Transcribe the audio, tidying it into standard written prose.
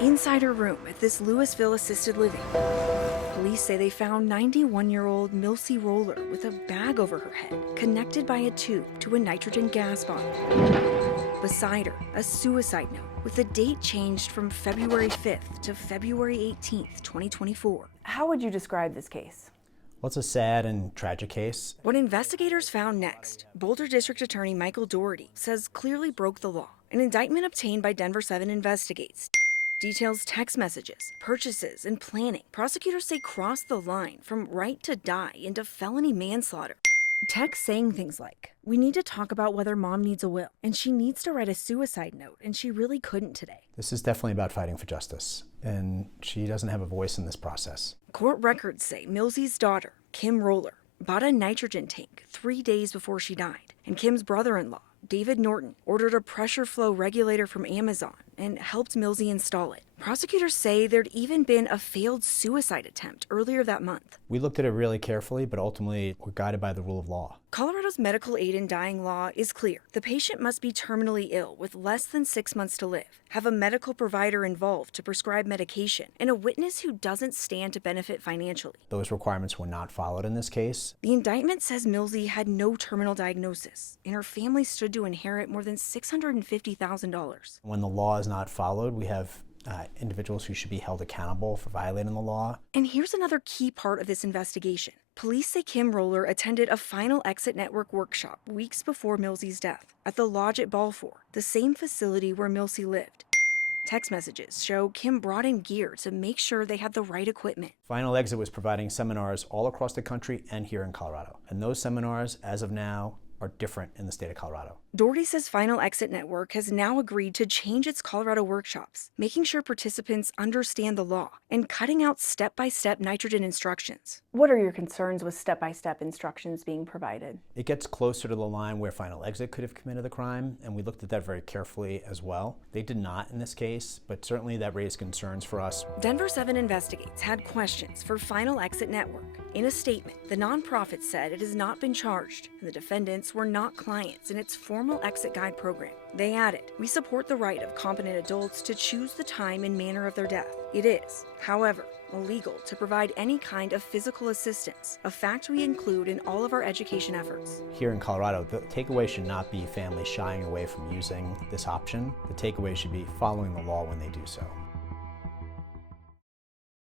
Inside her room at this Louisville assisted living, police say they found 91-year-old Milsey Roller with a bag over her head, connected by a tube to a nitrogen gas bottle. Beside her, a suicide note with the date changed from February 5th to February 18th, 2024. How would you describe this case? Well, it's a sad and tragic case. What investigators found next, Boulder District Attorney Michael Doherty says clearly broke the law. An indictment obtained by Denver 7 investigates. Details text messages, purchases, and planning. Prosecutors say crossed the line from right to die into felony manslaughter. Text saying things like, "We need to talk about whether mom needs a will, and she needs to write a suicide note, and she really couldn't today." This is definitely about fighting for justice, and she doesn't have a voice in this process. Court records say Milsey's daughter, Kim Roller, bought a nitrogen tank 3 days before she died, and Kim's brother-in-law, David Norton, ordered a pressure flow regulator from Amazon and helped Milsey install it. Prosecutors say there'd even been a failed suicide attempt earlier that month. We looked at it really carefully, but ultimately we're guided by the rule of law. Colorado's medical aid in dying law is clear. The patient must be terminally ill with less than 6 months to live, have a medical provider involved to prescribe medication, and a witness who doesn't stand to benefit financially. Those requirements were not followed in this case. The indictment says Milsey had no terminal diagnosis, and her family stood to inherit more than $650,000. When the law is not followed, we have individuals who should be held accountable for violating the law. And here's another key part of this investigation. Police say Kim Roller attended a Final Exit Network workshop weeks before Milsey's death at the Lodge at Balfour, the same facility where Milsey lived. Text messages show Kim brought in gear to make sure they had the right equipment. Final Exit was providing seminars all across the country and here in Colorado. And those seminars, as of now, are different in the state of Colorado. Doherty says Final Exit Network has now agreed to change its Colorado workshops, making sure participants understand the law and cutting out step-by-step nitrogen instructions. What are your concerns with step-by-step instructions being provided? It gets closer to the line where Final Exit could have committed the crime, and we looked at that very carefully as well. They did not in this case, but certainly that raised concerns for us. Denver 7 Investigates had questions for Final Exit Network. In a statement, the nonprofit said it has not been charged, and the defendants were not clients in its formal exit guide program. They added, "We support the right of competent adults to choose the time and manner of their death. It is, however, illegal to provide any kind of physical assistance, a fact we include in all of our education efforts." Here in Colorado, the takeaway should not be families shying away from using this option. The takeaway should be following the law when they do so.